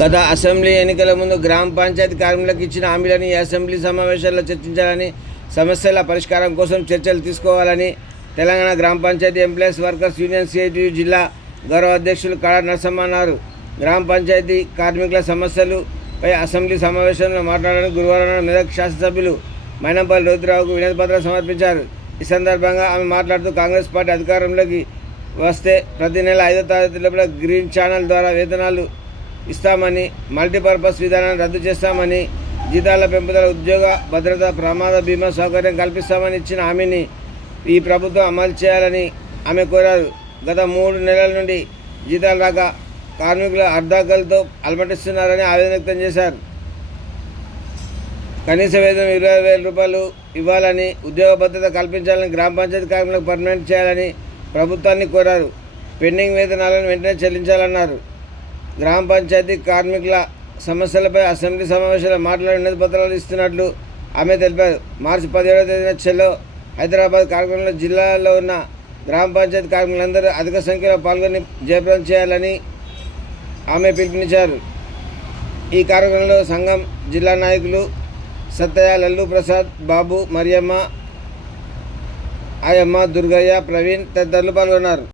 గత అసెంబ్లీ ఎన్నికల ముందు గ్రామ పంచాయతీ కార్మికులకు ఇచ్చిన హామీలను ఈ అసెంబ్లీ సమావేశాల్లో చర్చించాలని, సమస్యల పరిష్కారం కోసం చర్చలు తీసుకోవాలని తెలంగాణ గ్రామ panchayat employees workers union CITU జిల్లా గౌరవ అధ్యక్షులు కాడా నరసమ్మ అన్నారు. గ్రామ పంచాయతీ కార్మికుల సమస్యలపై అసెంబ్లీ సమావేశంలో మాట్లాడడానికి గురువారం మెదక్ శాసనసభ్యులు మైనంపల్లి రుద్రరావుకు వినతి పత్రం సమర్పించారు. ఈ సందర్భంగా ఆమె మాట్లాడుతూ కాంగ్రెస్ పార్టీ అధికారంలోకి వస్తే ప్రతి నెల 5వ తారీఖు లోపల గ్రీన్ ఛానల్ ద్వారా వేతనాలు ఇస్తామని, మల్టీపర్పస్ విధానాన్ని రద్దు చేస్తామని, జీతాల పెంపుదల, ఉద్యోగ భద్రత, ప్రమాద బీమా సౌకర్యం కల్పిస్తామని ఇచ్చిన హామీని ఈ ప్రభుత్వం అమలు చేయాలని ఆమె కోరారు. గత 3 నెలల నుండి జీతాలు రాక కార్మికులు అర్ధాకలతో అలమటిస్తున్నారని ఆవేదన వ్యక్తం చేశారు. కనీస వేతనం 20,000 రూపాయలు ఇవ్వాలని, ఉద్యోగ భద్రత కల్పించాలని, గ్రామ పంచాయతీ కార్మికులకు పర్మనెంట్ చేయాలని ప్రభుత్వాన్ని కోరారు. పెండింగ్ వేతనాలను వెంటనే చెల్లించాలన్నారు. గ్రామ పంచాయతీ కార్మికుల సమస్యలపై అసెంబ్లీ సమావేశంలో మాట్లాడి వినతి పత్రాలు ఇస్తున్నట్లు ఆమె తెలిపారు. మార్చి 17వ తేదీన చెలో హైదరాబాద్ కార్యక్రమంలో జిల్లాలో ఉన్న గ్రామ పంచాయతీ కార్మికులందరూ అధిక సంఖ్యలో పాల్గొని జయప్రదం చేయాలని ఆమె పిలుపునిచ్చారు. ఈ కార్యక్రమంలో సంఘం జిల్లా నాయకులు సత్తయ్య, లల్లు ప్రసాద్, బాబు, మరియమ్మ, ఆయమ్మ, దుర్గయ్య, ప్రవీణ్ తదితరులు పాల్గొన్నారు.